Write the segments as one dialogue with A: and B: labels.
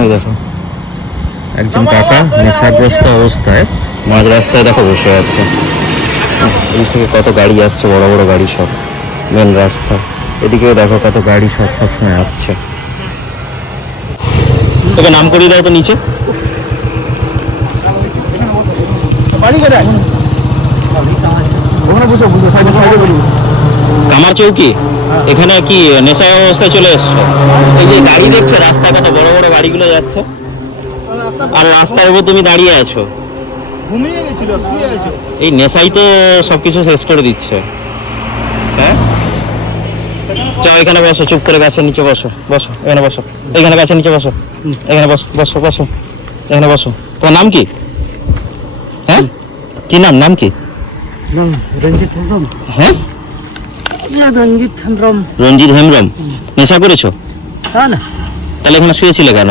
A: এই দেখো। একজন কাকা নেশাগ্রস্ত অবস্থায়। মাঝ রাস্তায় দেখো বসে আছে। এই থেকে কত গাড়ি আসছে বড় বড় গাড়ি সব মেন রাস্তা। এদিকেও দেখো কত গাড়ি সব সবসময় আসছে। তোকে নাম করিয়ে দাও তো নিচে।
B: বাড়ি কোথায়? ওখানে বসে বসে সাইডে সাইডে বলি
A: কামার চৌকি? এখানে কি নেশা অবস্থায় চলে এসছো? এই যে গাড়ি দেখছ রাস্তায় কত বড় বড় গাড়িগুলো যাচ্ছে। আর রাস্তার উপর তুমি দাঁড়িয়ে আছো।
B: ঘুমিয়ে গেছিল শুয়ে আছে।
A: এই নেশাই তো সবকিছু শেষ করে দিচ্ছে। হ্যাঁ? চলো এখানে বসো চুপ করে গাছের নিচে বসো বসো এখানে বসো। এখানে গাছের নিচে বসো এখানে বসো বসো বসো এখানে বসো। তোমার নাম কি? হ্যাঁ? কি নাম নাম কি?
B: রঞ্জিত
A: হ্যাঁ?
B: রঞ্জিত হেমব্রম।
A: রঞ্জিত হেমব্রম। নেশা করেছ?
B: হ্যাঁ না।
A: তাহলে এখানে শুয়েছিলে কেন?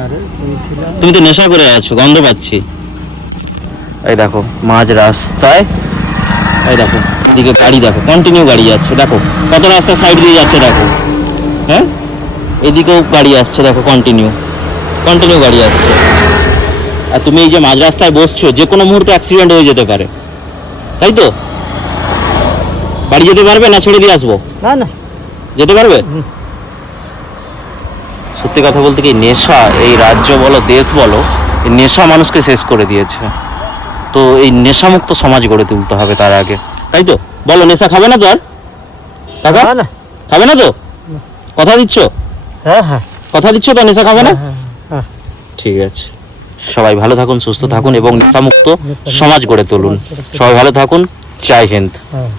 B: আরে শুয়েছিলাম।
A: তুমি তো নেশা করে আছো গন্ধ পাচ্ছি। এই দেখো মাঝ রাস্তায় এই দেখো এদিকে গাড়ি দেখো কন্টিনিউ গাড়ি যাচ্ছে দেখো কত রাস্তা সাইড দিয়ে যাচ্ছে দেখো। হ্যাঁ? এদিকেও গাড়ি আসছে দেখো কন্টিনিউ কন্টিনিউ গাড়ি আসছে। আর তুমি এই যে মাঝ রাস্তায় বসছো যে কোনো মুহূর্তে অ্যাক্সিডেন্ট হয়ে যেতে পারে। তাই তো? বাড়ি যেতে পারবে না ছেড়ে দিয়ে আসব?
B: না না।
A: যেতে পারবে? সত্যি কথা বলতে কি নেশা এই রাজ্য বলো দেশ বলো এই নেশা মানুষকে শেষ করে দিয়েছে। তো এই নেশামুক্ত সমাজ গড়ে তুলতে হবে তার আগে। তাই তো? বলো নেশা খাবে না তো আর? কাকা? খাবে না তো? কথা দিচ্ছ?
B: হ্যাঁ হ্যাঁ।
A: কথা দিচ্ছ তো নেশা খাবে না?
B: হ্যাঁ, হ্যাঁ।
A: ঠিক আছে। সবাই ভালো থাকুন সুস্থ থাকুন এবং নেশামুক্ত সমাজ গড়ে তুলুন। সবাই ভালো থাকুন। জয় হিন্দ।
B: হ্যাঁ।